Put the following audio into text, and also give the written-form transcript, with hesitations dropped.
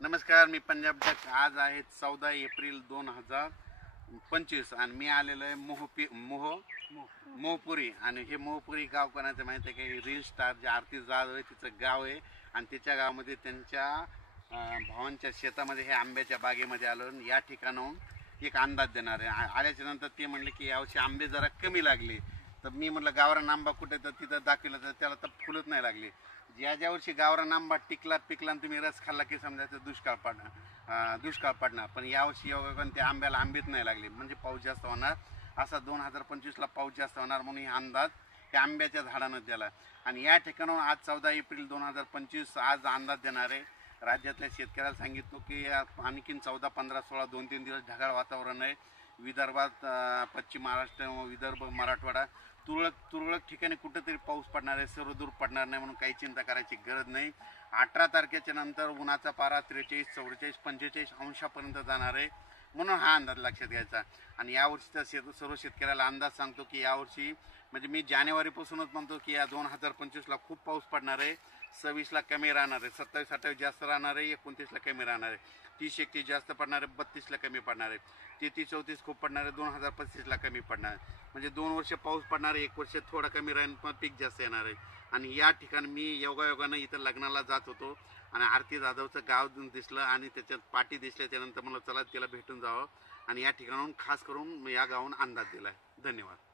नमस्कार, मी पंजाब जॅक. आज आहे 14 एप्रिल 2025 आणि मी आलेलो आहे मोहपुरी. आणि हे मोहपुरी गाव कोणाचं माहिती आहे का? रील स्टार जे आरती जाधव आहे तिचं गाव आहे. आणि तिच्या गावामध्ये त्यांच्या भावांच्या शेतामध्ये हे आंब्याच्या बागेमध्ये आलो. या ठिकाणाहून एक अंदाज देणार आहे. आल्याच्या नंतर ते म्हणले की यावर्षी आंबे जरा कमी लागले. तर मी म्हटलं गावरान आंबा कुठे? तर तिथं दाखवलं तर त्याला तर फुलच नाही लागली. ज्या वर्षी गावरान आंबा पिकला आणि तुम्ही रस खाल्ला की समजायचं दुष्काळ पडणार. पण यावर्षी योगायोगाने त्या आंब्याला आंबेच नाही लागले, म्हणजे पाऊस जास्त होणार. असा 2025ला पाऊस जास्त होणार म्हणून हे अंदाज त्या आंब्याच्या झाडानं दिला. आणि या ठिकाणाहून आज 14 एप्रिल 2025 आज अंदाज देणार आहे. राज्यातल्या शेतकऱ्याला सांगितलं की आणखीन 14, 15, 16 2-3 दिवस ढगाळ वातावरण आहे. विदर्भात, पश्चिम महाराष्ट्र, विदर्भ, मराठवाडा तुरळक ठिकाणी कुठेतरी पाऊस पडणार आहे. सर्वदूर पडणार नाही म्हणून काही चिंता करायची गरज नाही. 18 तारखेच्या नंतर उन्हाचा पारा 43, 44, 45 अंशापर्यंत जाणार आहे म्हणून हा अंदाज लक्षात घ्यायचा. आणि यावर्षीचा सर्व शेतकऱ्याला अंदाज सांगतो की यावर्षी म्हणजे मी जानेवारीपासूनच म्हणतो की या 2025ला खूप पाऊस पडणार आहे. 26ला कमी राहणार आहे, 27-28 जास्त राहणार आहे, 29ला कमी राहणार आहे, 30-31 जास्त पडणार आहे, 32ला कमी पडणार आहे, 33-34 खूप पडणार आहे, 2035ला कमी पडणार आहे. म्हणजे 2 वर्ष पाऊस पडणार आहे, 1 वर्ष थोडा कमी राहील पण पीक जास्त येणार आहे. आणि या ठिकाणी मी योगायोगानं इथं लग्नाला जात होतो आणि आरती जाधवचं गाव दिसलं आणि त्याच्यात पाठी दिसल्या. त्यानंतर मला चला तिला भेटून जावं आणि या ठिकाणाहून खास करून या गावाहून अंदाज दिला आहे. धन्यवाद.